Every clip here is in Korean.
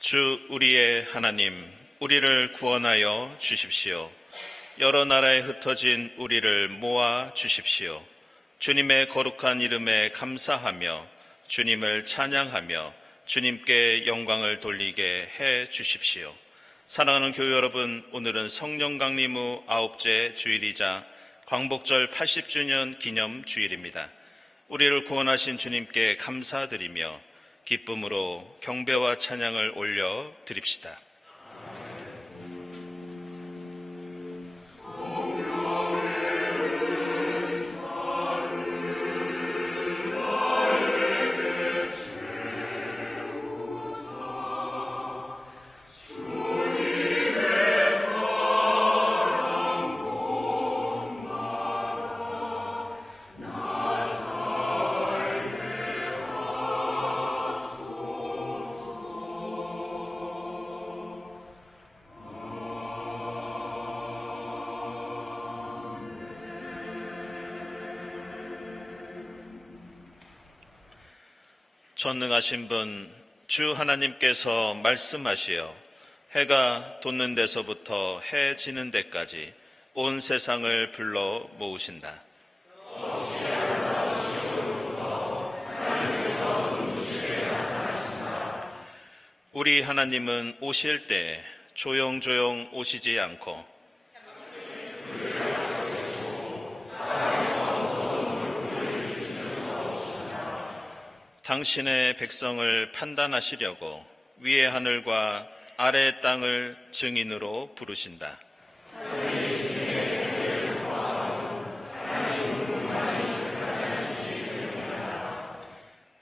주 우리의 하나님, 우리를 구원하여 주십시오. 여러 나라에 흩어진 우리를 모아 주십시오. 주님의 거룩한 이름에 감사하며 주님을 찬양하며 주님께 영광을 돌리게 해 주십시오. 사랑하는 교회 여러분, 오늘은 성령 강림 후 9째 주일이자 광복절 80주년 기념 주일입니다. 우리를 구원하신 주님께 감사드리며 기쁨으로 경배와 찬양을 올려 드립시다. 전능하신 분, 주 하나님께서 말씀하시어 해가 돋는 데서부터 해 지는 데까지 온 세상을 불러 모으신다. 우리 하나님은 오실 때 조용조용 오시지 않고 당신의 백성을 판단하시려고 위의 하늘과 아래의 땅을 증인으로 부르신다.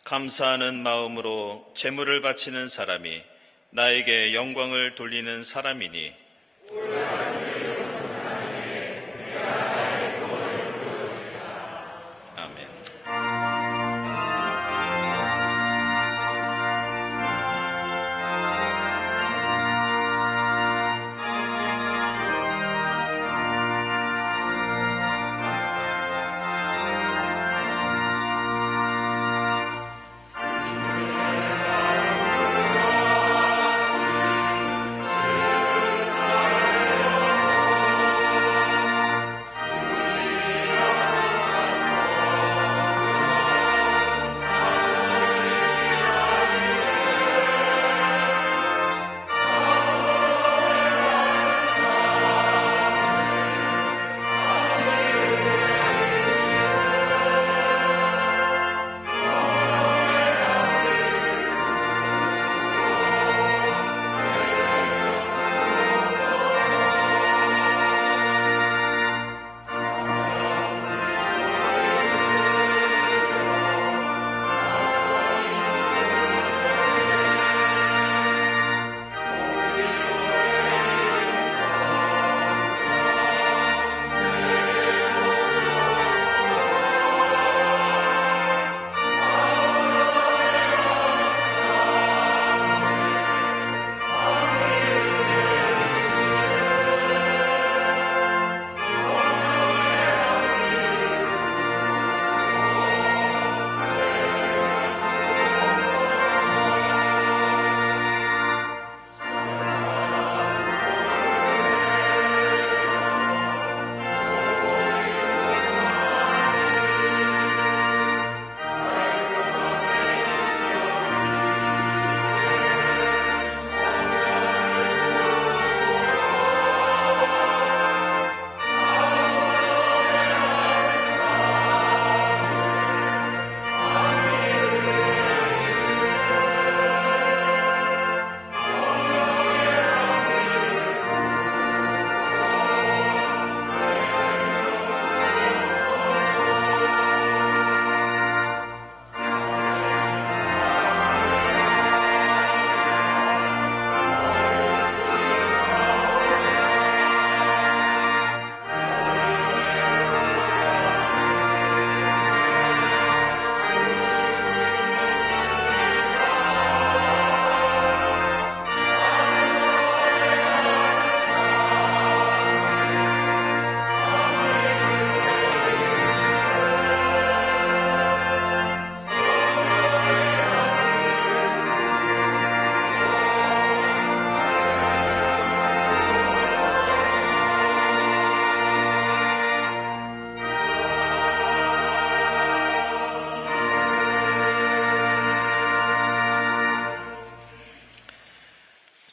감사하는 마음으로 제물을 바치는 사람이 나에게 영광을 돌리는 사람이니 아멘.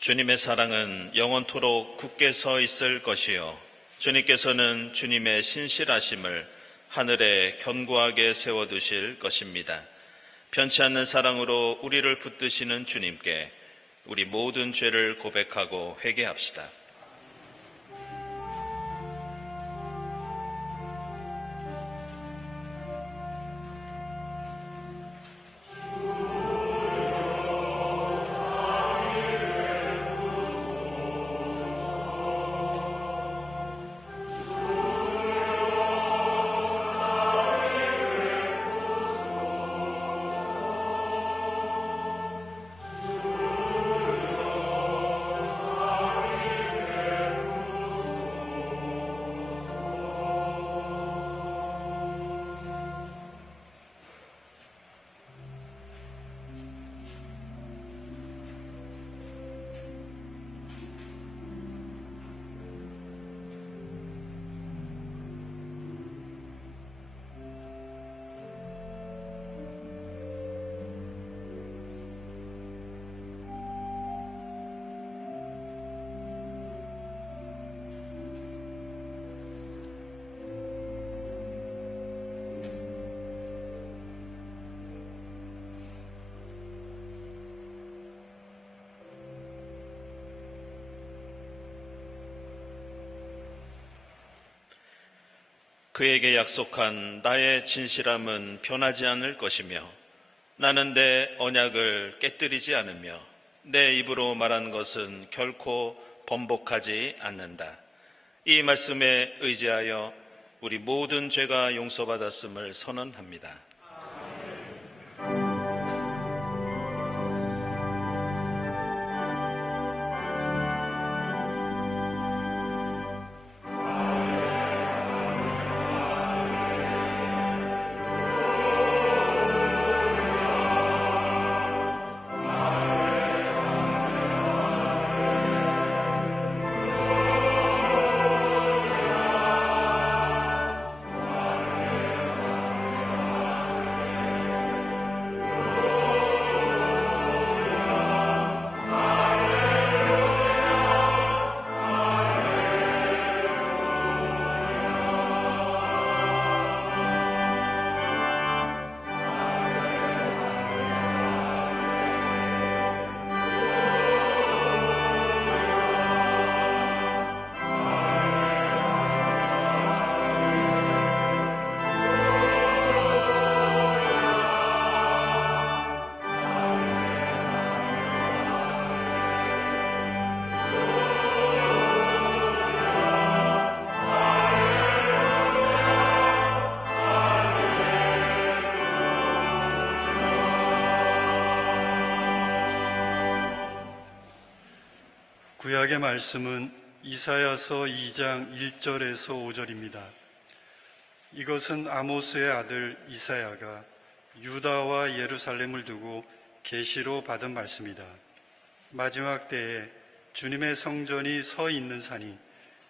주님의 사랑은 영원토록 굳게 서 있을 것이요 주님께서는 주님의 신실하심을 하늘에 견고하게 세워두실 것입니다. 변치 않는 사랑으로 우리를 붙드시는 주님께 우리 모든 죄를 고백하고 회개합시다. 그에게 약속한 나의 진실함은 변하지 않을 것이며 나는 내 언약을 깨뜨리지 않으며 내 입으로 말한 것은 결코 번복하지 않는다. 이 말씀에 의지하여 우리 모든 죄가 용서받았음을 선언합니다. 구약의 말씀은 이사야서 2장 1절에서 5절입니다. 이것은 아모스의 아들 이사야가 유다와 예루살렘을 두고 계시로 받은 말씀이다. 마지막 때에 주님의 성전이 서 있는 산이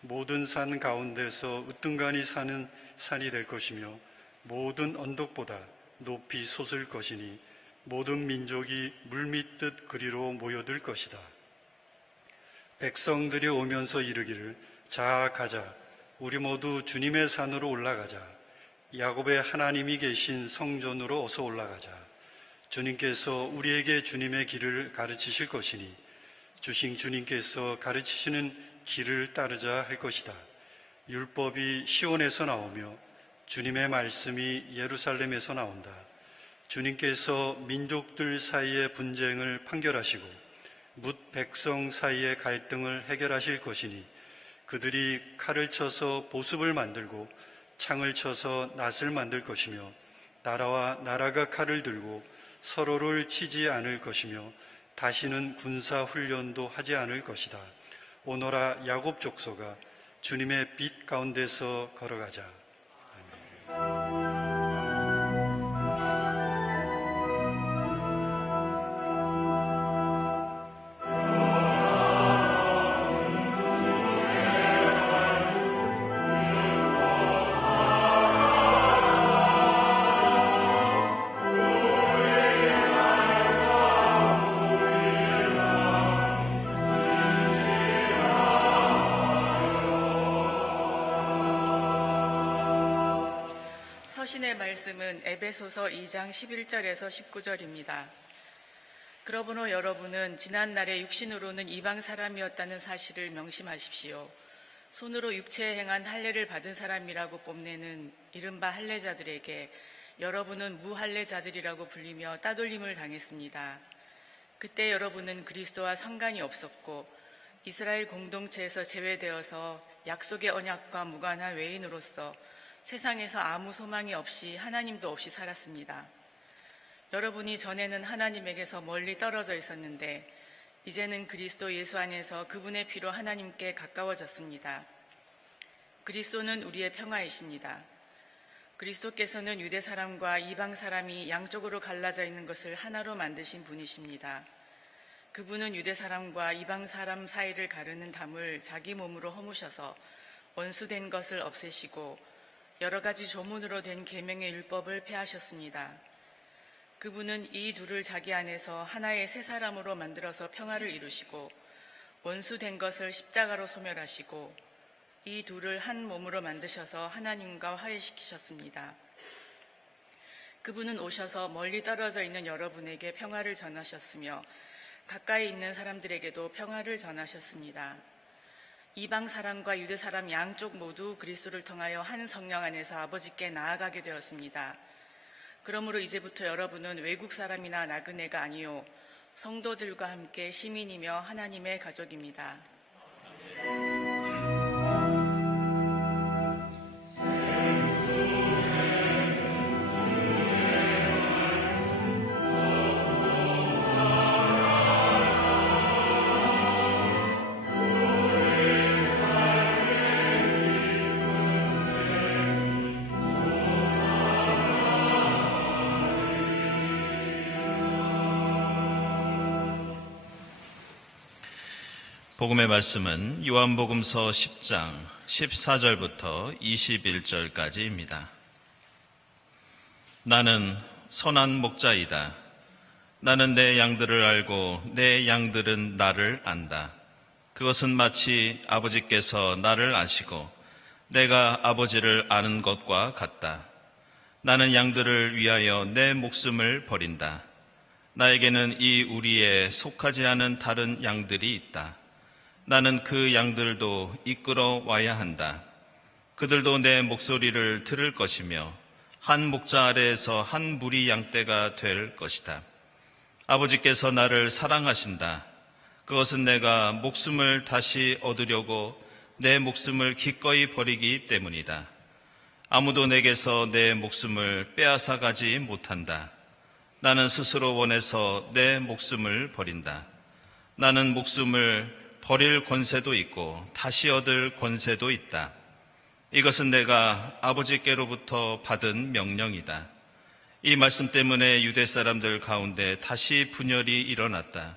모든 산 가운데서 으뜸간이 사는 산이 될 것이며 모든 언덕보다 높이 솟을 것이니 모든 민족이 물밀듯 그리로 모여들 것이다. 백성들이 오면서 이르기를 자 가자 우리 모두 주님의 산으로 올라가자 야곱의 하나님이 계신 성전으로 어서 올라가자 주님께서 우리에게 주님의 길을 가르치실 것이니 주신 주님께서 가르치시는 길을 따르자 할 것이다. 율법이 시온에서 나오며 주님의 말씀이 예루살렘에서 나온다. 주님께서 민족들 사이의 분쟁을 판결하시고 뭇 백성 사이의 갈등을 해결하실 것이니 그들이 칼을 쳐서 보습을 만들고 창을 쳐서 낫을 만들 것이며 나라와 나라가 칼을 들고 서로를 치지 않을 것이며 다시는 군사 훈련도 하지 않을 것이다. 오너라 야곱 족속아 주님의 빛 가운데서 걸어가자. 아멘. 서신의 말씀은 에베소서 2장 11절에서 19절입니다. 그러므로 여러분은 지난날에 육신으로는 이방 사람이었다는 사실을 명심하십시오. 손으로 육체에 행한 할례를 받은 사람이라고 뽐내는 이른바 할례자들에게 여러분은 무할례자들이라고 불리며 따돌림을 당했습니다. 그때 여러분은 그리스도와 상관이 없었고 이스라엘 공동체에서 제외되어서 약속의 언약과 무관한 외인으로서 세상에서 아무 소망이 없이 하나님도 없이 살았습니다. 여러분이 전에는 하나님에게서 멀리 떨어져 있었는데 이제는 그리스도 예수 안에서 그분의 피로 하나님께 가까워졌습니다. 그리스도는 우리의 평화이십니다. 그리스도께서는 유대 사람과 이방 사람이 양쪽으로 갈라져 있는 것을 하나로 만드신 분이십니다. 그분은 유대 사람과 이방 사람 사이를 가르는 담을 자기 몸으로 허무셔서 원수된 것을 없애시고 여러 가지 조문으로 된 계명의 율법을 폐하셨습니다. 그분은 이 둘을 자기 안에서 하나의 새 사람으로 만들어서 평화를 이루시고 원수된 것을 십자가로 소멸하시고 이 둘을 한 몸으로 만드셔서 하나님과 화해시키셨습니다. 그분은 오셔서 멀리 떨어져 있는 여러분에게 평화를 전하셨으며 가까이 있는 사람들에게도 평화를 전하셨습니다. 이방 사람과 유대 사람 양쪽 모두 그리스도를 통하여 한 성령 안에서 아버지께 나아가게 되었습니다. 그러므로 이제부터 여러분은 외국 사람이나 나그네가 아니요 성도들과 함께 시민이며 하나님의 가족입니다. 복음의 말씀은 요한복음서 10장 14절부터 21절까지입니다. 나는 선한 목자이다. 나는 내 양들을 알고 내 양들은 나를 안다. 그것은 마치 아버지께서 나를 아시고 내가 아버지를 아는 것과 같다. 나는 양들을 위하여 내 목숨을 버린다. 나에게는 이 우리에 속하지 않은 다른 양들이 있다. 나는 그 양들도 이끌어 와야 한다. 그들도 내 목소리를 들을 것이며 한 목자 아래에서 한 무리 양떼가 될 것이다. 아버지께서 나를 사랑하신다. 그것은 내가 목숨을 다시 얻으려고 내 목숨을 기꺼이 버리기 때문이다. 아무도 내게서 내 목숨을 빼앗아 가지 못한다. 나는 스스로 원해서 내 목숨을 버린다. 나는 목숨을 버릴 권세도 있고 다시 얻을 권세도 있다. 이것은 내가 아버지께로부터 받은 명령이다. 이 말씀 때문에 유대 사람들 가운데 다시 분열이 일어났다.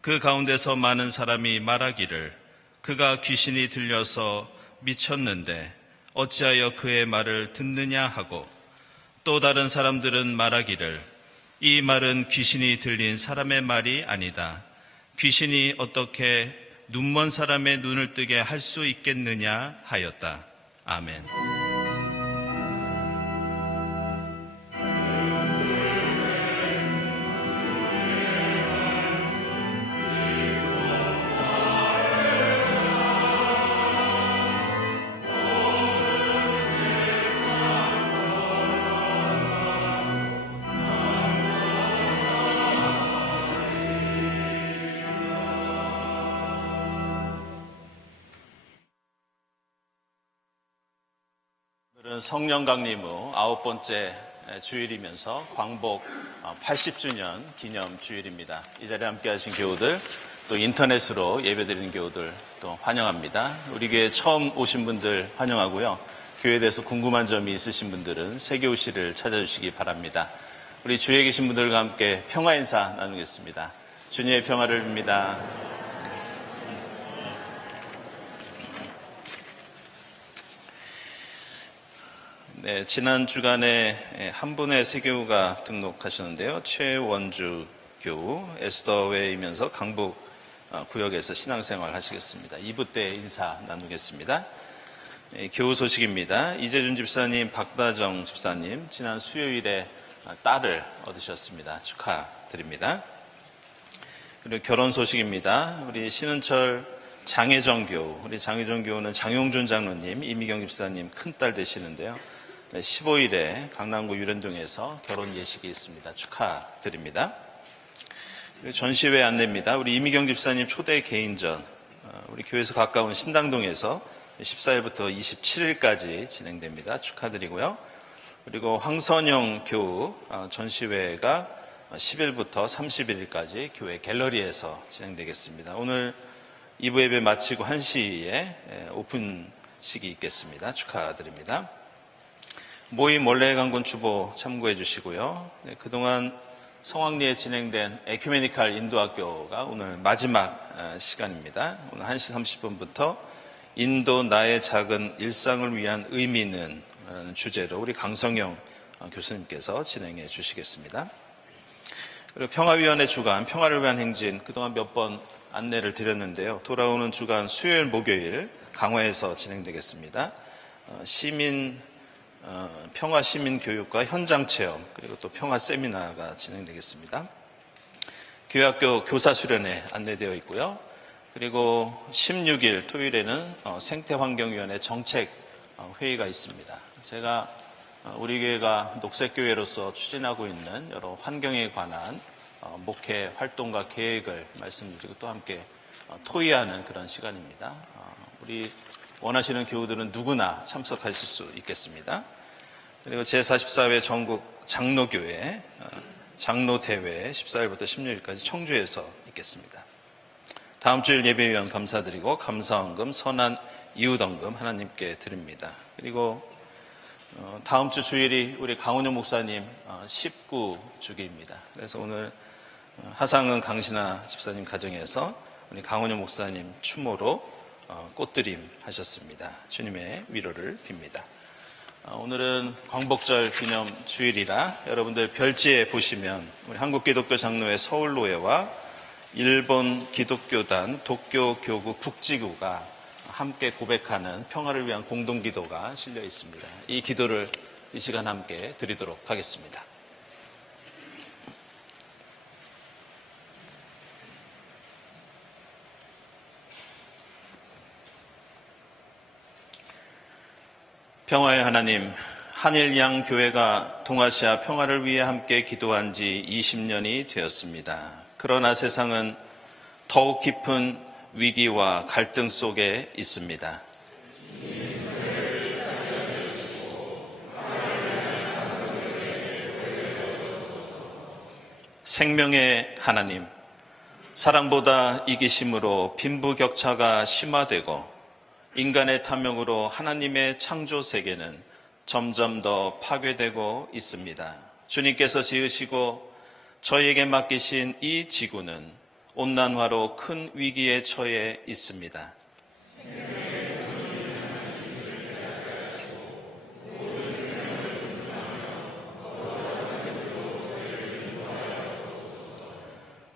그 가운데서 많은 사람이 말하기를 그가 귀신이 들려서 미쳤는데 어찌하여 그의 말을 듣느냐 하고, 또 다른 사람들은 말하기를 이 말은 귀신이 들린 사람의 말이 아니다. 귀신이 어떻게 눈먼 사람의 눈을 뜨게 할 수 있겠느냐 하였다. 아멘. 성령 강림 후 9번째 주일이면서 광복 80주년 기념 주일입니다. 이 자리에 함께 하신 교우들, 또 인터넷으로 예배드리는 교우들 또 환영합니다. 우리 교회 처음 오신 분들 환영하고요. 교회에 대해서 궁금한 점이 있으신 분들은 세교우실을 찾아주시기 바랍니다. 우리 주위에 계신 분들과 함께 평화 인사 나누겠습니다. 주님의 평화를 빕니다. 네, 지난 주간에 한 분의 세교우가 등록하셨는데요. 최원주 교우, 에스더웨이면서 강북 구역에서 신앙생활 하시겠습니다. 2부 때 인사 나누겠습니다. 교우 소식입니다. 이재준 집사님, 박다정 집사님, 지난 수요일에 딸을 얻으셨습니다. 축하드립니다. 그리고 결혼 소식입니다. 우리 신은철 장혜정 교우, 우리 장혜정 교우는 장용준 장로님, 이미경 집사님 큰딸 되시는데요. 15일에 강남구 유련동에서 결혼 예식이 있습니다. 축하드립니다. 그리고 전시회 안내입니다. 우리 이미경 집사님 초대 개인전, 우리 교회에서 가까운 신당동에서 14일부터 27일까지 진행됩니다. 축하드리고요. 그리고 황선영 교우 전시회가 10일부터 31일까지 교회 갤러리에서 진행되겠습니다. 오늘 2부 예배 마치고 1시에 오픈식이 있겠습니다. 축하드립니다. 모임 원래 강군 추보 참고해 주시고요. 그동안 성황리에 진행된 에큐메니칼 인도학교가 오늘 마지막 시간입니다. 오늘 1시 30분부터 인도 나의 작은 일상을 위한 의미는 주제로 우리 강성영 교수님께서 진행해 주시겠습니다. 그리고 평화위원회 주간 평화를 위한 행진 그동안 몇 번 안내를 드렸는데요. 돌아오는 주간 수요일 목요일 강화에서 진행되겠습니다. 평화 시민 교육과 현장 체험 그리고 또 평화 세미나가 진행되겠습니다. 교회학교 교사 수련회 안내되어 있고요. 그리고 16일 토요일에는 생태환경위원회 정책 회의가 있습니다. 제가 우리 교회가 녹색교회로서 추진하고 있는 여러 환경에 관한 목회 활동과 계획을 말씀드리고 또 함께 토의하는 그런 시간입니다. 우리 원하시는 교우들은 누구나 참석하실 수 있겠습니다. 그리고 제44회 전국 장로교회 장로대회 14일부터 16일까지 청주에서 있겠습니다. 다음 주일 예배위원 감사드리고 감사헌금, 선한 이웃헌금 하나님께 드립니다. 그리고 다음 주 주일이 우리 강원영 목사님 19주기입니다. 그래서 오늘 하상은 강신아 집사님 가정에서 우리 강원영 목사님 추모로 꽃드림 하셨습니다. 주님의 위로를 빕니다. 오늘은 광복절 기념 주일이라 여러분들 별지에 보시면 우리 한국기독교 장로회 서울로회와 일본 기독교단 도쿄교구 북지구가 함께 고백하는 평화를 위한 공동기도가 실려 있습니다. 이 기도를 이 시간 함께 드리도록 하겠습니다. 평화의 하나님, 한일양 교회가 동아시아 평화를 위해 함께 기도한 지 20년이 되었습니다. 그러나 세상은 더욱 깊은 위기와 갈등 속에 있습니다. 생명의 하나님, 사랑보다 이기심으로 빈부격차가 심화되고 인간의 탐욕으로 하나님의 창조 세계는 점점 더 파괴되고 있습니다. 주님께서 지으시고 저희에게 맡기신 이 지구는 온난화로 큰 위기에 처해 있습니다.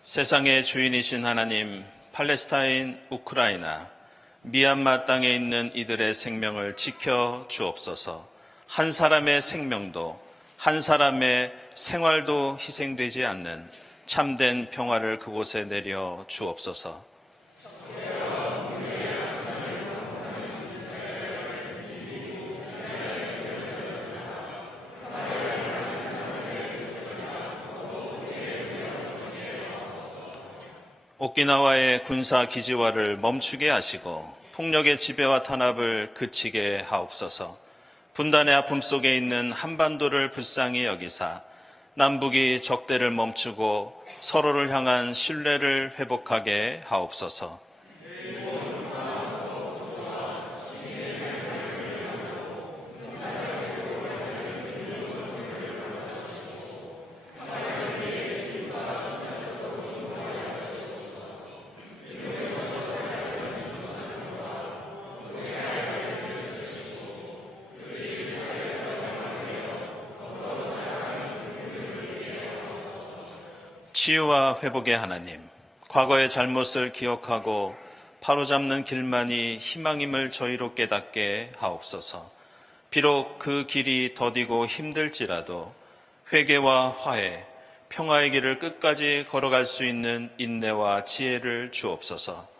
세상의 주인이신 하나님, 팔레스타인, 우크라이나, 미얀마 땅에 있는 이들의 생명을 지켜 주옵소서. 한 사람의 생명도 한 사람의 생활도 희생되지 않는 참된 평화를 그곳에 내려 주옵소서. 오키나와의 군사 기지화를 멈추게 하시고 폭력의 지배와 탄압을 그치게 하옵소서. 분단의 아픔 속에 있는 한반도를 불쌍히 여기사 남북이 적대를 멈추고 서로를 향한 신뢰를 회복하게 하옵소서. 치유와 회복의 하나님, 과거의 잘못을 기억하고 바로잡는 길만이 희망임을 저희로 깨닫게 하옵소서. 비록 그 길이 더디고 힘들지라도 회개와 화해, 평화의 길을 끝까지 걸어갈 수 있는 인내와 지혜를 주옵소서.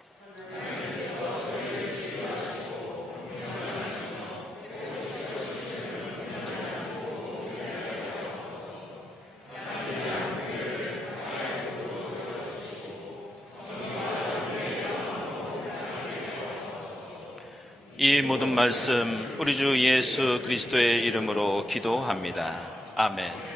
이 모든 말씀 우리 주 예수 그리스도의 이름으로 기도합니다. 아멘.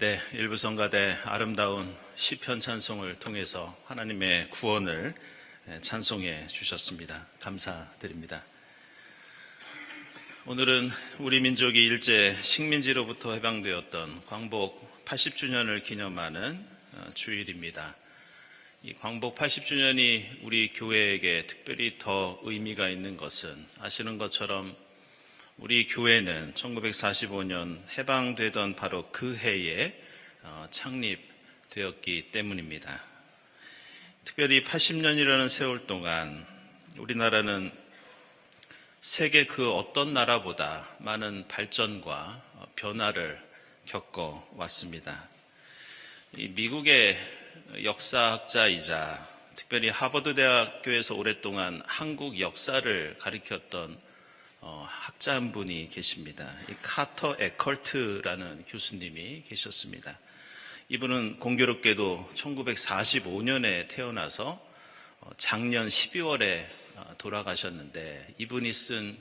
네, 일부 성가대 아름다운 시편 찬송을 통해서 하나님의 구원을 찬송해 주셨습니다. 감사드립니다. 오늘은 우리 민족이 일제 식민지로부터 해방되었던 광복 80주년을 기념하는 주일입니다. 이 광복 80주년이 우리 교회에게 특별히 더 의미가 있는 것은 아시는 것처럼 우리 교회는 1945년 해방되던 바로 그 해에 창립되었기 때문입니다. 특별히 80년이라는 세월 동안 우리나라는 세계 그 어떤 나라보다 많은 발전과 변화를 겪어왔습니다. 이 미국의 역사학자이자 특별히 하버드 대학교에서 오랫동안 한국 역사를 가르쳤던 학자 한 분이 계십니다. 이 카터 에컬트라는 교수님이 계셨습니다. 이분은 공교롭게도 1945년에 태어나서 작년 12월에 돌아가셨는데 이분이 쓴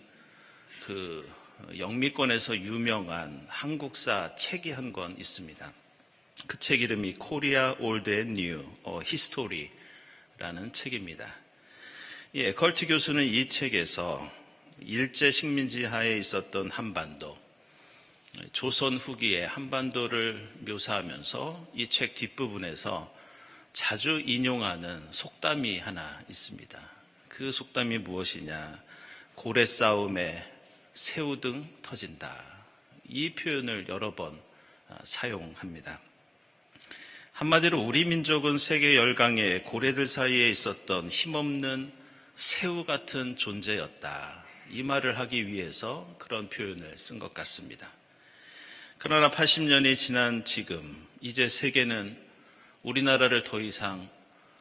그 영미권에서 유명한 한국사 책이 한 권 있습니다. 그 책 이름이 Korea Old and New, A History라는 책입니다. 이 에컬트 교수는 이 책에서 일제 식민지 하에 있었던 한반도, 조선 후기의 한반도를 묘사하면서 이 책 뒷부분에서 자주 인용하는 속담이 하나 있습니다. 그 속담이 무엇이냐? 고래 싸움에 새우등 터진다. 이 표현을 여러 번 사용합니다. 한마디로 우리 민족은 세계 열강의 고래들 사이에 있었던 힘없는 새우 같은 존재였다. 이 말을 하기 위해서 그런 표현을 쓴 것 같습니다. 그러나 80년이 지난 지금 이제 세계는 우리나라를 더 이상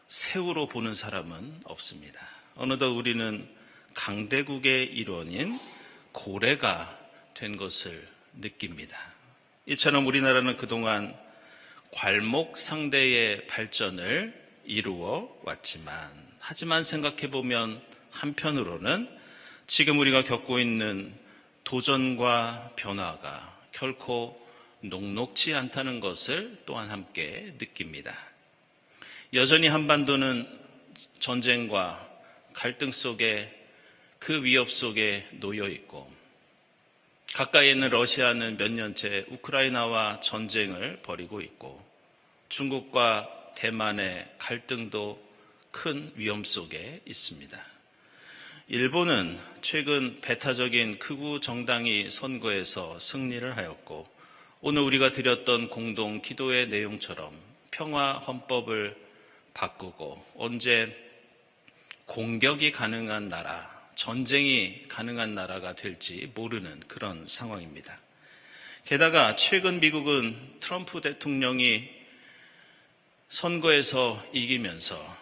새우로 보는 사람은 없습니다. 어느덧 우리는 강대국의 일원인 고래가 된 것을 느낍니다. 이처럼 우리나라는 그동안 괄목 상대의 발전을 이루어 왔지만 하지만 생각해보면 한편으로는 지금 우리가 겪고 있는 도전과 변화가 결코 녹록지 않다는 것을 또한 함께 느낍니다. 여전히 한반도는 전쟁과 갈등 속에 그 위협 속에 놓여 있고 가까이 있는 러시아는 몇 년째 우크라이나와 전쟁을 벌이고 있고 중국과 대만의 갈등도 큰 위험 속에 있습니다. 일본은 최근 배타적인 극우 정당이 선거에서 승리를 하였고 오늘 우리가 드렸던 공동 기도의 내용처럼 평화 헌법을 바꾸고 언제 공격이 가능한 나라, 전쟁이 가능한 나라가 될지 모르는 그런 상황입니다. 게다가 최근 미국은 트럼프 대통령이 선거에서 이기면서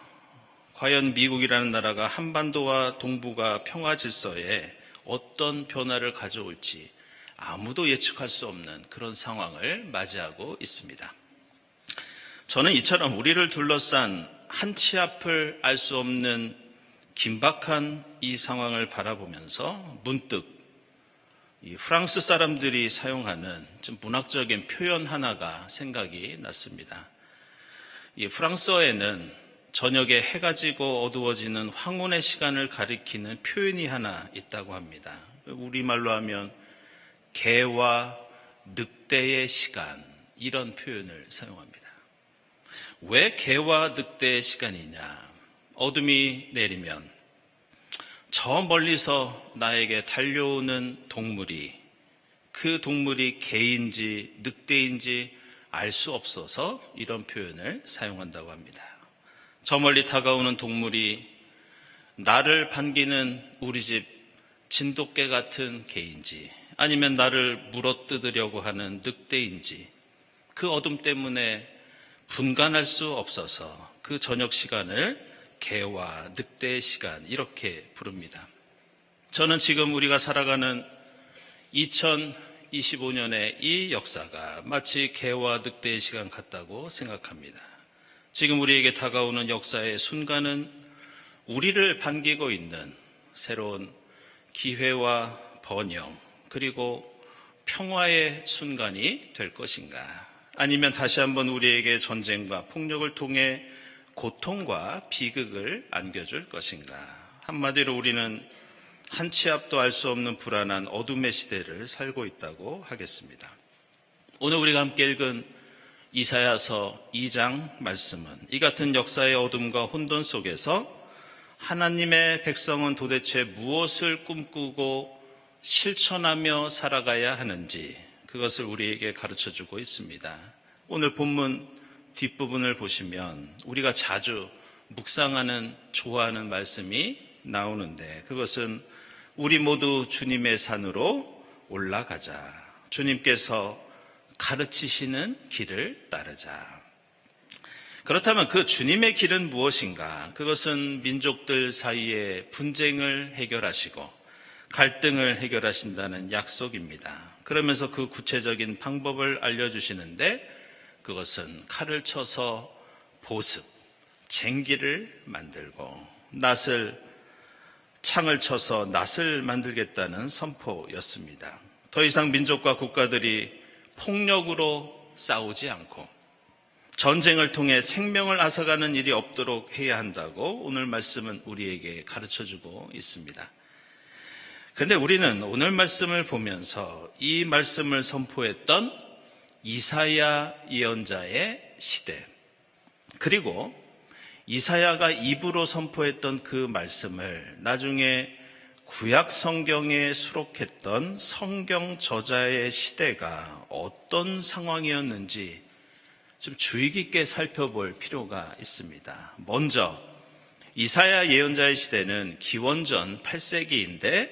과연 미국이라는 나라가 한반도와 동북아 평화 질서에 어떤 변화를 가져올지 아무도 예측할 수 없는 그런 상황을 맞이하고 있습니다. 저는 이처럼 우리를 둘러싼 한 치 앞을 알 수 없는 긴박한 이 상황을 바라보면서 문득 이 프랑스 사람들이 사용하는 좀 문학적인 표현 하나가 생각이 났습니다. 이 프랑스어에는 저녁에 해가 지고 어두워지는 황혼의 시간을 가리키는 표현이 하나 있다고 합니다. 우리말로 하면 개와 늑대의 시간, 이런 표현을 사용합니다. 왜 개와 늑대의 시간이냐? 어둠이 내리면 저 멀리서 나에게 달려오는 동물이 그 동물이 개인지 늑대인지 알 수 없어서 이런 표현을 사용한다고 합니다. 저 멀리 다가오는 동물이 나를 반기는 우리 집 진돗개 같은 개인지 아니면 나를 물어뜯으려고 하는 늑대인지 그 어둠 때문에 분간할 수 없어서 그 저녁 시간을 개와 늑대의 시간 이렇게 부릅니다. 저는 지금 우리가 살아가는 2025년의 이 역사가 마치 개와 늑대의 시간 같다고 생각합니다. 지금 우리에게 다가오는 역사의 순간은 우리를 반기고 있는 새로운 기회와 번영 그리고 평화의 순간이 될 것인가 아니면 다시 한번 우리에게 전쟁과 폭력을 통해 고통과 비극을 안겨줄 것인가? 한마디로 우리는 한 치 앞도 알 수 없는 불안한 어둠의 시대를 살고 있다고 하겠습니다. 오늘 우리가 함께 읽은 이사야서 2장 말씀은 이 같은 역사의 어둠과 혼돈 속에서 하나님의 백성은 도대체 무엇을 꿈꾸고 실천하며 살아가야 하는지 그것을 우리에게 가르쳐주고 있습니다. 오늘 본문 뒷부분을 보시면 우리가 자주 묵상하는, 좋아하는 말씀이 나오는데 그것은 우리 모두 주님의 산으로 올라가자. 주님께서 가르치시는 길을 따르자. 그렇다면 그 주님의 길은 무엇인가? 그것은 민족들 사이의 분쟁을 해결하시고 갈등을 해결하신다는 약속입니다. 그러면서 그 구체적인 방법을 알려주시는데 그것은 칼을 쳐서 보습, 쟁기를 만들고 창을 쳐서 낫을 만들겠다는 선포였습니다. 더 이상 민족과 국가들이 폭력으로 싸우지 않고 전쟁을 통해 생명을 앗아가는 일이 없도록 해야 한다고 오늘 말씀은 우리에게 가르쳐주고 있습니다. 그런데 우리는 오늘 말씀을 보면서 이 말씀을 선포했던 이사야 예언자의 시대, 그리고 이사야가 입으로 선포했던 그 말씀을 나중에 구약 성경에 수록했던 성경 저자의 시대가 어떤 상황이었는지 좀 주의 깊게 살펴볼 필요가 있습니다. 먼저 이사야 예언자의 시대는 기원전 8세기인데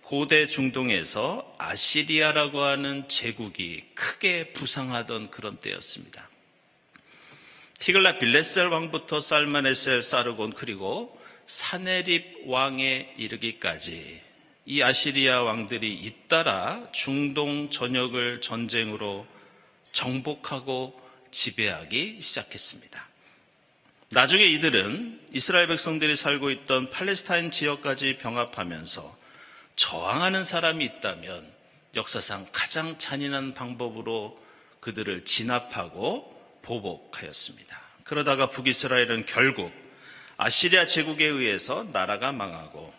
고대 중동에서 아시리아라고 하는 제국이 크게 부상하던 그런 때였습니다. 티글랏 빌레셀 왕부터 살마네셀, 사르곤, 그리고 사네립 왕에 이르기까지 이 아시리아 왕들이 잇따라 중동 전역을 전쟁으로 정복하고 지배하기 시작했습니다. 나중에 이들은 이스라엘 백성들이 살고 있던 팔레스타인 지역까지 병합하면서 저항하는 사람이 있다면 역사상 가장 잔인한 방법으로 그들을 진압하고 보복하였습니다. 그러다가 북이스라엘은 결국 아시리아 제국에 의해서 나라가 망하고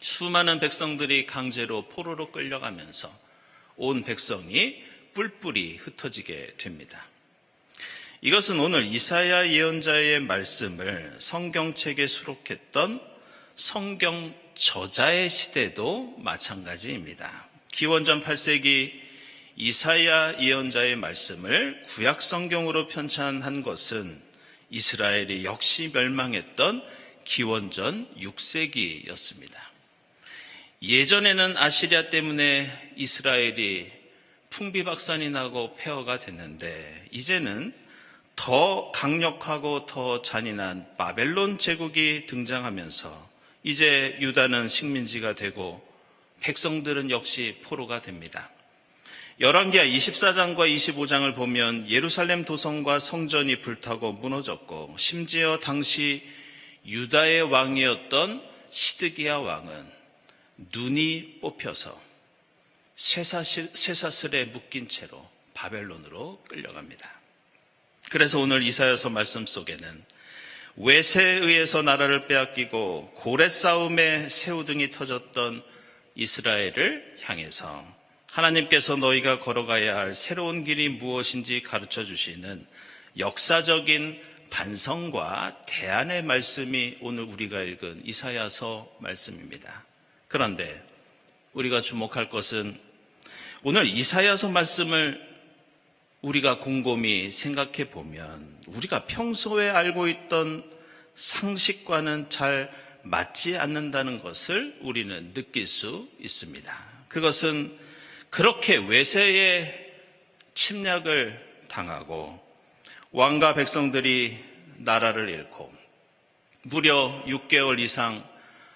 수많은 백성들이 강제로 포로로 끌려가면서 온 백성이 뿔뿔이 흩어지게 됩니다. 이것은 오늘 이사야 예언자의 말씀을 성경책에 수록했던 성경 저자의 시대도 마찬가지입니다. 기원전 8세기 이사야 예언자의 말씀을 구약 성경으로 편찬한 것은 이스라엘이 역시 멸망했던 기원전 6세기였습니다. 예전에는 아시리아 때문에 이스라엘이 풍비박산이 나고 폐허가 됐는데 이제는 더 강력하고 더 잔인한 바벨론 제국이 등장하면서 이제 유다는 식민지가 되고 백성들은 역시 포로가 됩니다. 열왕기하 24장과 25장을 보면 예루살렘 도성과 성전이 불타고 무너졌고 심지어 당시 유다의 왕이었던 시드기야 왕은 눈이 뽑혀서 쇠사슬에 묶인 채로 바벨론으로 끌려갑니다. 그래서 오늘 이사야서 말씀 속에는 외세에 의해서 나라를 빼앗기고 고래 싸움에 새우등이 터졌던 이스라엘을 향해서 하나님께서 너희가 걸어가야 할 새로운 길이 무엇인지 가르쳐 주시는 역사적인 반성과 대안의 말씀이 오늘 우리가 읽은 이사야서 말씀입니다. 그런데 우리가 주목할 것은 오늘 이사야서 말씀을 우리가 곰곰이 생각해 보면 우리가 평소에 알고 있던 상식과는 잘 맞지 않는다는 것을 우리는 느낄 수 있습니다. 그것은 그렇게 외세의 침략을 당하고 왕과 백성들이 나라를 잃고 무려 6개월 이상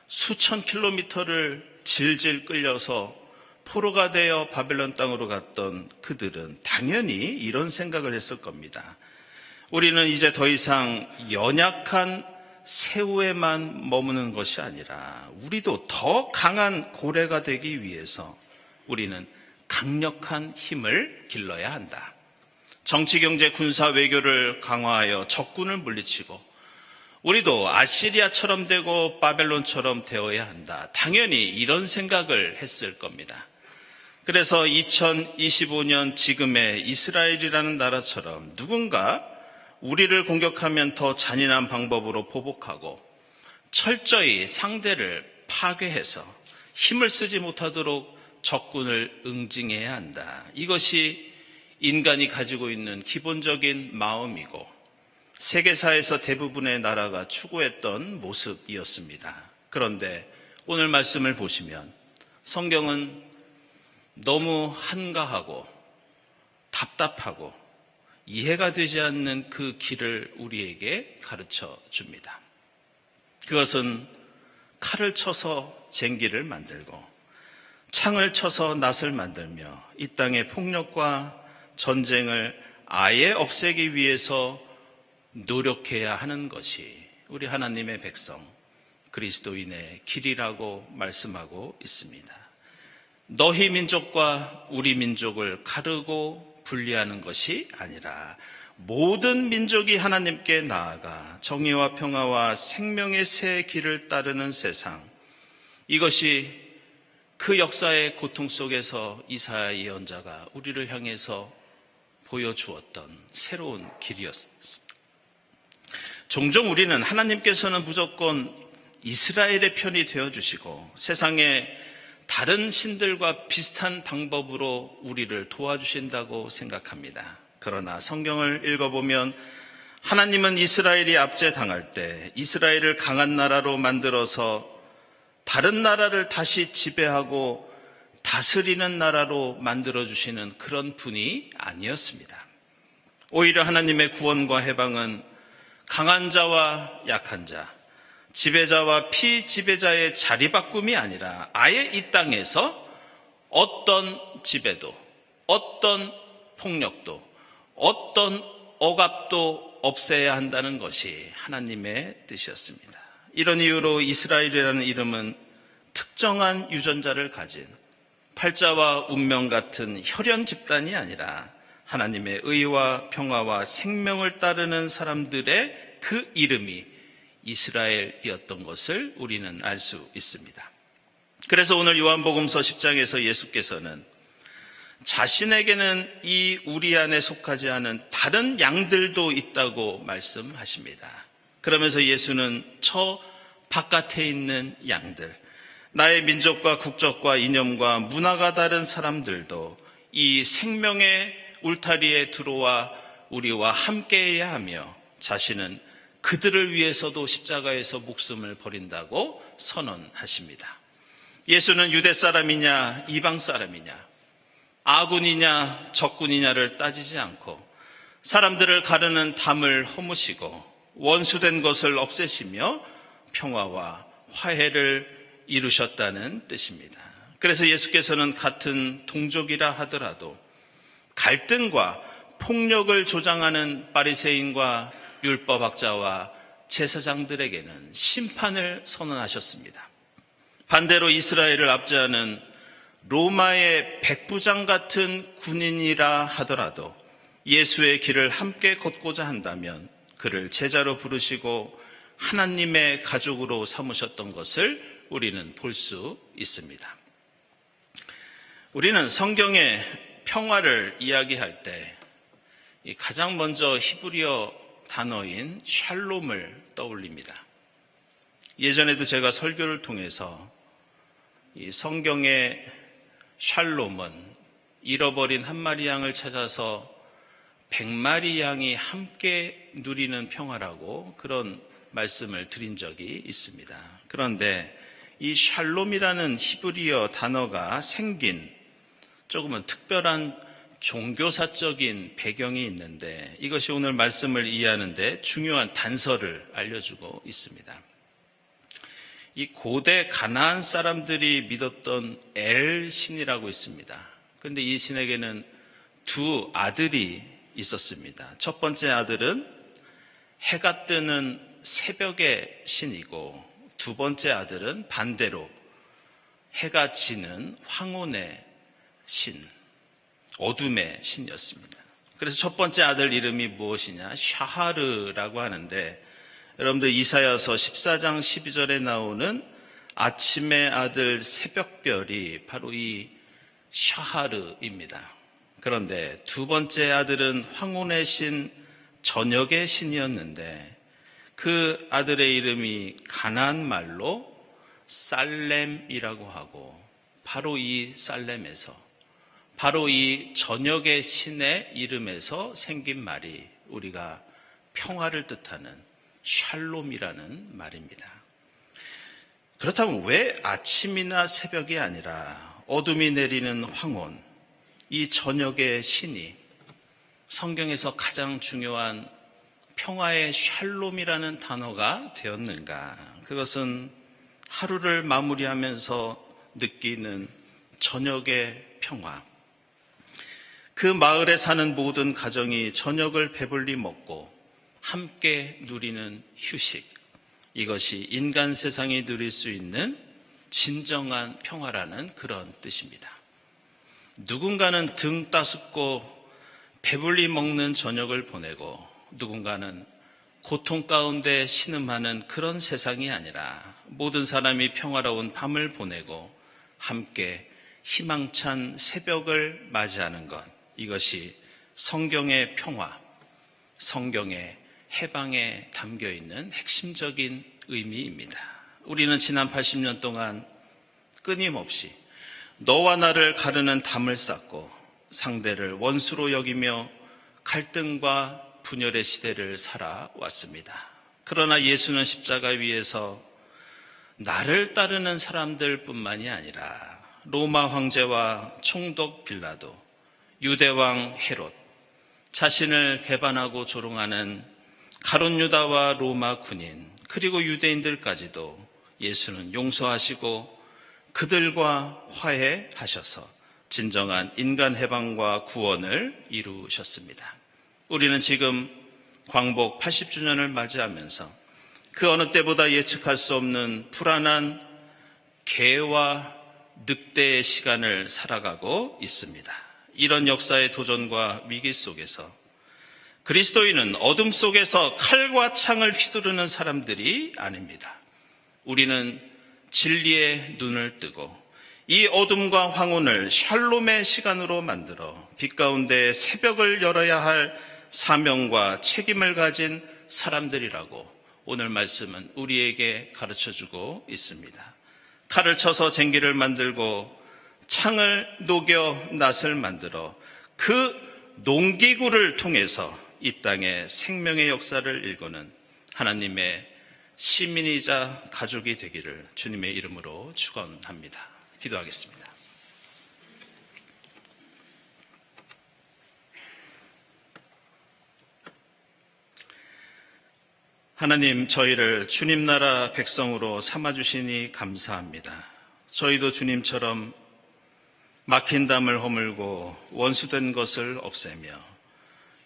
수천 킬로미터를 질질 끌려서 포로가 되어 바벨론 땅으로 갔던 그들은 당연히 이런 생각을 했을 겁니다. 우리는 이제 더 이상 연약한 새우에만 머무는 것이 아니라 우리도 더 강한 고래가 되기 위해서 우리는 강력한 힘을 길러야 한다. 정치, 경제, 군사, 외교를 강화하여 적군을 물리치고 우리도 아시리아처럼 되고 바벨론처럼 되어야 한다. 당연히 이런 생각을 했을 겁니다. 그래서 2025년 지금의 이스라엘이라는 나라처럼 누군가 우리를 공격하면 더 잔인한 방법으로 보복하고 철저히 상대를 파괴해서 힘을 쓰지 못하도록 적군을 응징해야 한다. 이것이 인간이 가지고 있는 기본적인 마음이고 세계사에서 대부분의 나라가 추구했던 모습이었습니다. 그런데 오늘 말씀을 보시면 성경은 너무 한가하고 답답하고 이해가 되지 않는 그 길을 우리에게 가르쳐 줍니다. 그것은 칼을 쳐서 쟁기를 만들고 창을 쳐서 낫을 만들며 이 땅의 폭력과 전쟁을 아예 없애기 위해서 노력해야 하는 것이 우리 하나님의 백성 그리스도인의 길이라고 말씀하고 있습니다. 너희 민족과 우리 민족을 가르고 분리하는 것이 아니라 모든 민족이 하나님께 나아가 정의와 평화와 생명의 새 길을 따르는 세상, 이것이 그 역사의 고통 속에서 이사야 예언자가 우리를 향해서 보여주었던 새로운 길이었습니다. 종종 우리는 하나님께서는 무조건 이스라엘의 편이 되어주시고 세상에 다른 신들과 비슷한 방법으로 우리를 도와주신다고 생각합니다. 그러나 성경을 읽어보면 하나님은 이스라엘이 압제당할 때 이스라엘을 강한 나라로 만들어서 다른 나라를 다시 지배하고 다스리는 나라로 만들어주시는 그런 분이 아니었습니다. 오히려 하나님의 구원과 해방은 강한 자와 약한 자, 지배자와 피지배자의 자리바꿈이 아니라 아예 이 땅에서 어떤 지배도, 어떤 폭력도, 어떤 억압도 없애야 한다는 것이 하나님의 뜻이었습니다. 이런 이유로 이스라엘이라는 이름은 특정한 유전자를 가진 팔자와 운명 같은 혈연 집단이 아니라 하나님의 의와 평화와 생명을 따르는 사람들의 그 이름이 이스라엘이었던 것을 우리는 알 수 있습니다. 그래서 오늘 요한복음서 10장에서 예수께서는 자신에게는 이 우리 안에 속하지 않은 다른 양들도 있다고 말씀하십니다. 그러면서 예수는 저 바깥에 있는 양들, 나의 민족과 국적과 이념과 문화가 다른 사람들도 이 생명의 울타리에 들어와 우리와 함께해야 하며 자신은 그들을 위해서도 십자가에서 목숨을 버린다고 선언하십니다. 예수는 유대 사람이냐 이방 사람이냐 아군이냐 적군이냐를 따지지 않고 사람들을 가르는 담을 허무시고 원수된 것을 없애시며 평화와 화해를 이루셨다는 뜻입니다. 그래서 예수께서는 같은 동족이라 하더라도 갈등과 폭력을 조장하는 바리새인과 율법학자와 제사장들에게는 심판을 선언하셨습니다. 반대로 이스라엘을 압제하는 로마의 백부장 같은 군인이라 하더라도 예수의 길을 함께 걷고자 한다면 그를 제자로 부르시고 하나님의 가족으로 삼으셨던 것을 우리는 볼 수 있습니다. 우리는 성경의 평화를 이야기할 때 가장 먼저 히브리어 단어인 샬롬을 떠올립니다. 예전에도 제가 설교를 통해서 이 성경의 샬롬은 잃어버린 한 마리 양을 찾아서 100마리 양이 함께 누리는 평화라고 그런 말씀을 드린 적이 있습니다. 그런데 이 샬롬이라는 히브리어 단어가 생긴 조금은 특별한 종교사적인 배경이 있는데 이것이 오늘 말씀을 이해하는데 중요한 단서를 알려주고 있습니다. 이 고대 가나안 사람들이 믿었던 엘 신이라고 있습니다. 그런데 이 신에게는 두 아들이 있었습니다. 첫 번째 아들은 해가 뜨는 새벽의 신이고 두 번째 아들은 반대로 해가 지는 황혼의 신, 어둠의 신이었습니다. 그래서 첫 번째 아들 이름이 무엇이냐? 샤하르라고 하는데, 여러분들 이사야서 14장 12절에 나오는 아침의 아들 새벽별이 바로 이 샤하르입니다. 그런데 두 번째 아들은 황혼의 신, 저녁의 신이었는데, 그 아들의 이름이 가나안 말로 살렘이라고 하고, 바로 이 살렘에서, 바로 이 저녁의 신의 이름에서 생긴 말이 우리가 평화를 뜻하는 샬롬이라는 말입니다. 그렇다면 왜 아침이나 새벽이 아니라 어둠이 내리는 황혼, 이 저녁의 신이 성경에서 가장 중요한 평화의 샬롬이라는 단어가 되었는가? 그것은 하루를 마무리하면서 느끼는 저녁의 평화. 그 마을에 사는 모든 가정이 저녁을 배불리 먹고 함께 누리는 휴식. 이것이 인간 세상이 누릴 수 있는 진정한 평화라는 그런 뜻입니다. 누군가는 등 따숩고 배불리 먹는 저녁을 보내고 누군가는 고통 가운데 신음하는 그런 세상이 아니라 모든 사람이 평화로운 밤을 보내고 함께 희망찬 새벽을 맞이하는 것, 이것이 성경의 평화, 성경의 해방에 담겨있는 핵심적인 의미입니다. 우리는 지난 80년 동안 끊임없이 너와 나를 가르는 담을 쌓고 상대를 원수로 여기며 갈등과 분열의 시대를 살아왔습니다. 그러나 예수는 십자가 위에서 나를 따르는 사람들뿐만이 아니라 로마 황제와 총독 빌라도, 유대왕 헤롯, 자신을 배반하고 조롱하는 가룟 유다와 로마 군인, 그리고 유대인들까지도 예수는 용서하시고 그들과 화해하셔서 진정한 인간 해방과 구원을 이루셨습니다. 우리는 지금 광복 80주년을 맞이하면서 그 어느 때보다 예측할 수 없는 불안한 개와 늑대의 시간을 살아가고 있습니다. 이런 역사의 도전과 위기 속에서 그리스도인은 어둠 속에서 칼과 창을 휘두르는 사람들이 아닙니다. 우리는 진리의 눈을 뜨고 이 어둠과 황혼을 샬롬의 시간으로 만들어 빛 가운데 새벽을 열어야 할 사명과 책임을 가진 사람들이라고 오늘 말씀은 우리에게 가르쳐주고 있습니다. 칼을 쳐서 쟁기를 만들고 창을 녹여 낫을 만들어 그 농기구를 통해서 이 땅의 생명의 역사를 일구는 하나님의 시민이자 가족이 되기를 주님의 이름으로 축원합니다. 기도하겠습니다. 하나님, 저희를 주님 나라 백성으로 삼아주시니 감사합니다. 저희도 주님처럼 막힌 담을 허물고 원수된 것을 없애며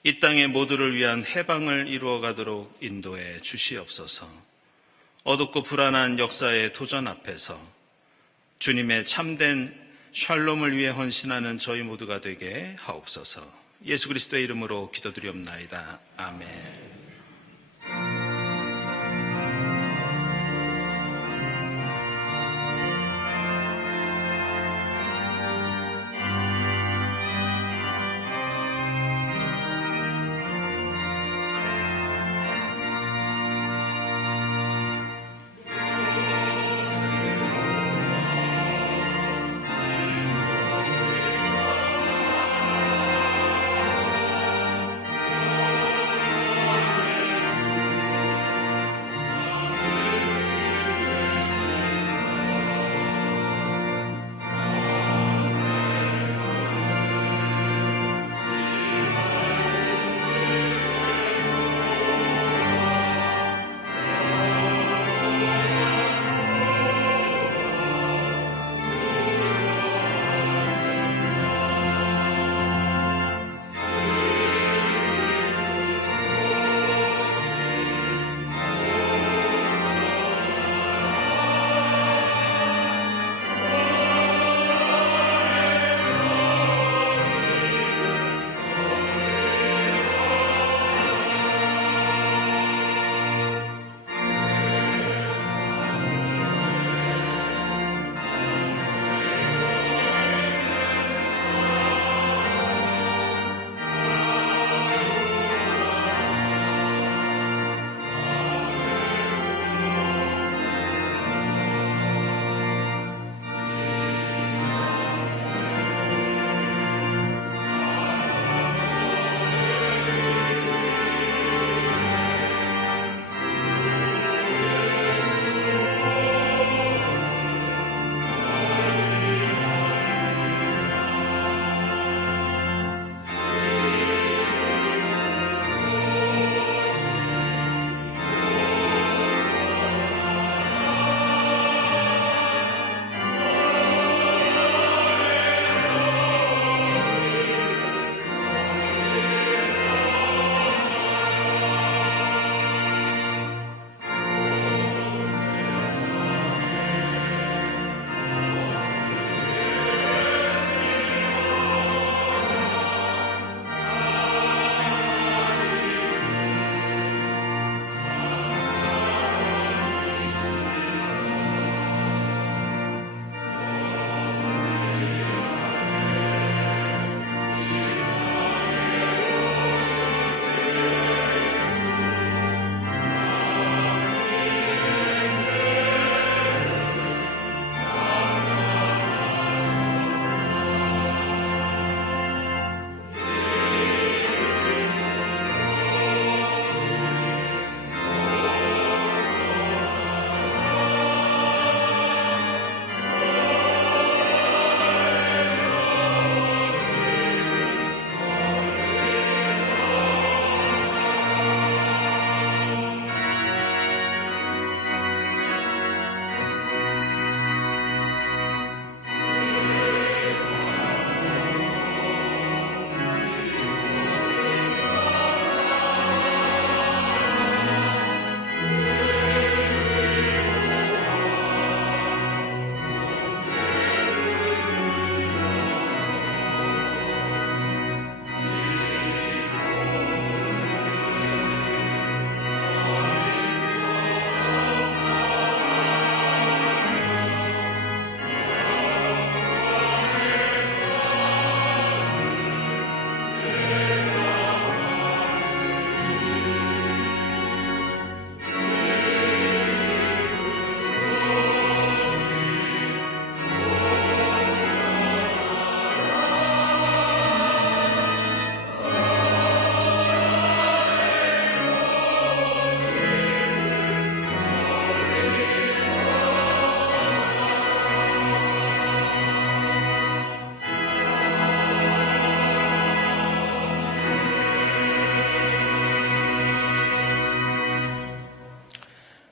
이 땅의 모두를 위한 해방을 이루어가도록 인도해 주시옵소서. 어둡고 불안한 역사의 도전 앞에서 주님의 참된 샬롬을 위해 헌신하는 저희 모두가 되게 하옵소서. 예수 그리스도의 이름으로 기도드리옵나이다. 아멘.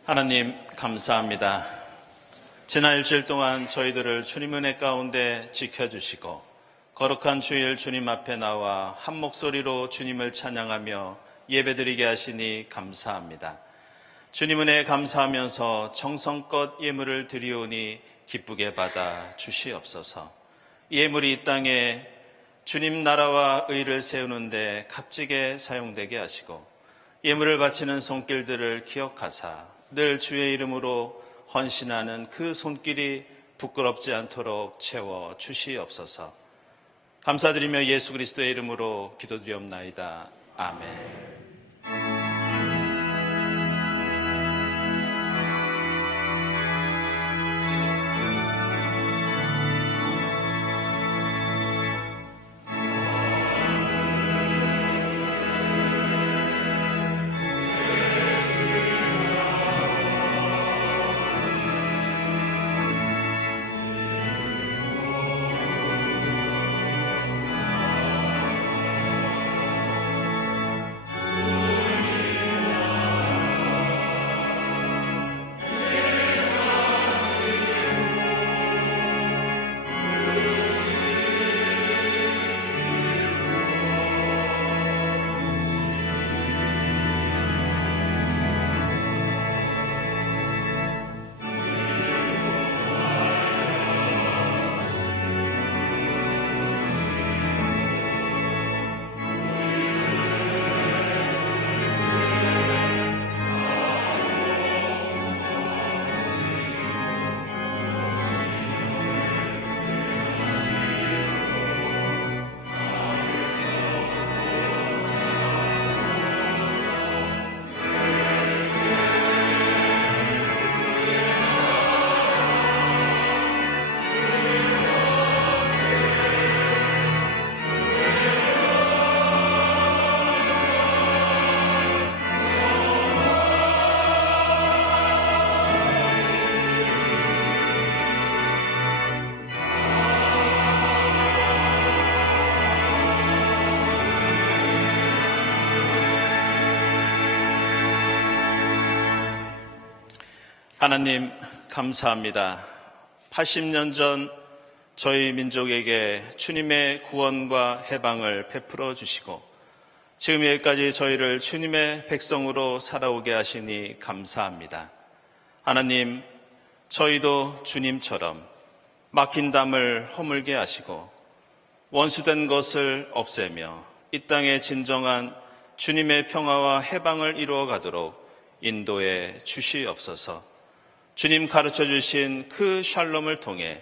하나님 감사합니다. 지난 일주일 동안 저희들을 주님 은혜 가운데 지켜주시고 거룩한 주일 주님 앞에 나와 한 목소리로 주님을 찬양하며 예배드리게 하시니 감사합니다. 주님 은혜에 감사하면서 정성껏 예물을 드리오니 기쁘게 받아 주시옵소서. 예물이 이 땅에 주님 나라와 의를 세우는데 값지게 사용되게 하시고 예물을 바치는 손길들을 기억하사 늘 주의 이름으로 헌신하는 그 손길이 부끄럽지 않도록 채워 주시옵소서. 감사드리며 예수 그리스도의 이름으로 기도드리옵나이다. 아멘. 하나님 감사합니다. 80년 전 저희 민족에게 주님의 구원과 해방을 베풀어 주시고 지금 여기까지 저희를 주님의 백성으로 살아오게 하시니 감사합니다. 하나님, 저희도 주님처럼 막힌 담을 허물게 하시고 원수된 것을 없애며 이 땅에 진정한 주님의 평화와 해방을 이루어 가도록 인도해 주시옵소서. 주님 가르쳐 주신 그 샬롬을 통해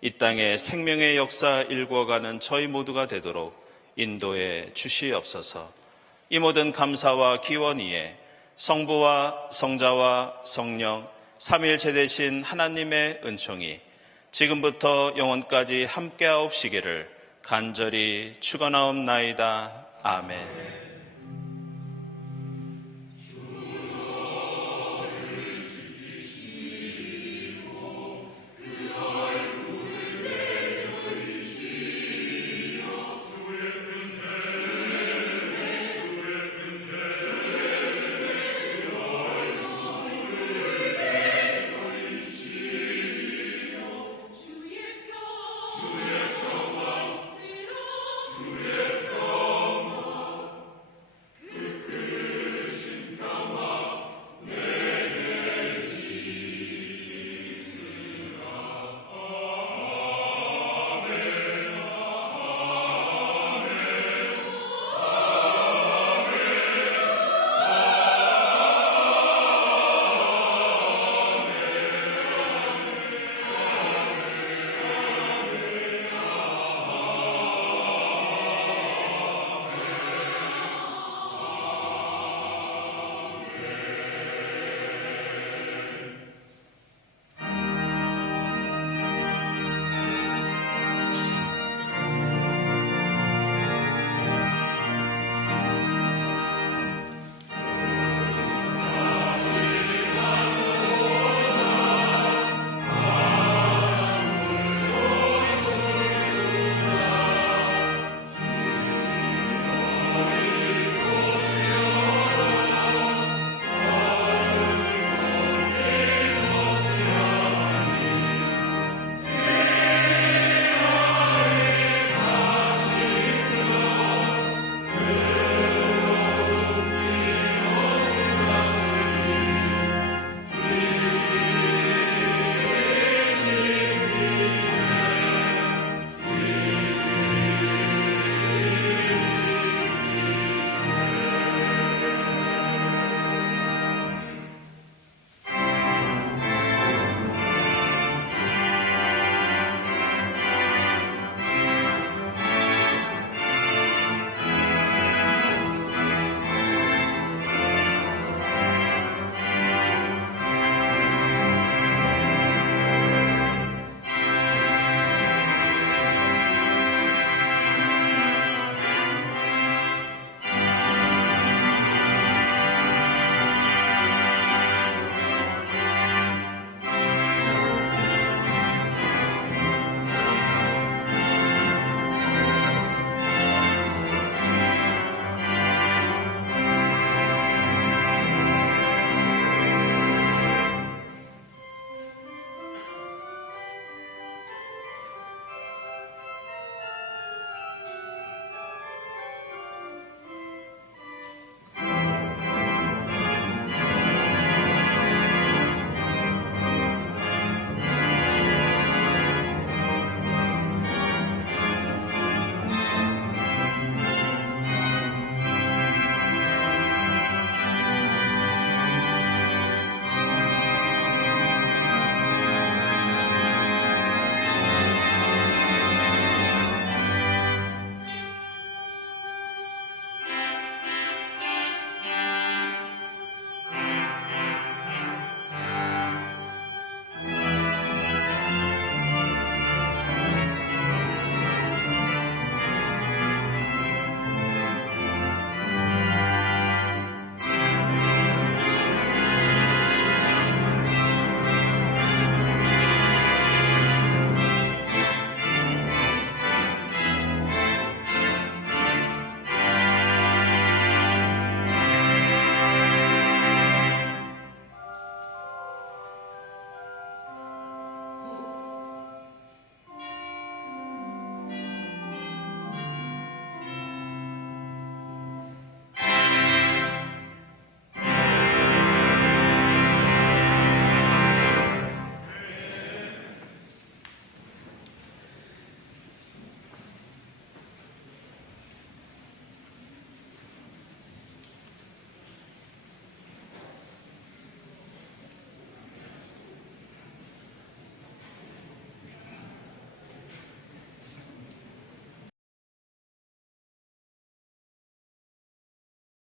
이 땅에 생명의 역사 일궈가는 저희 모두가 되도록 인도해 주시옵소서. 이 모든 감사와 기원 위에 성부와 성자와 성령 삼위일체 되신 하나님의 은총이 지금부터 영원까지 함께하옵시기를 간절히 축원하옵나이다. 아멘.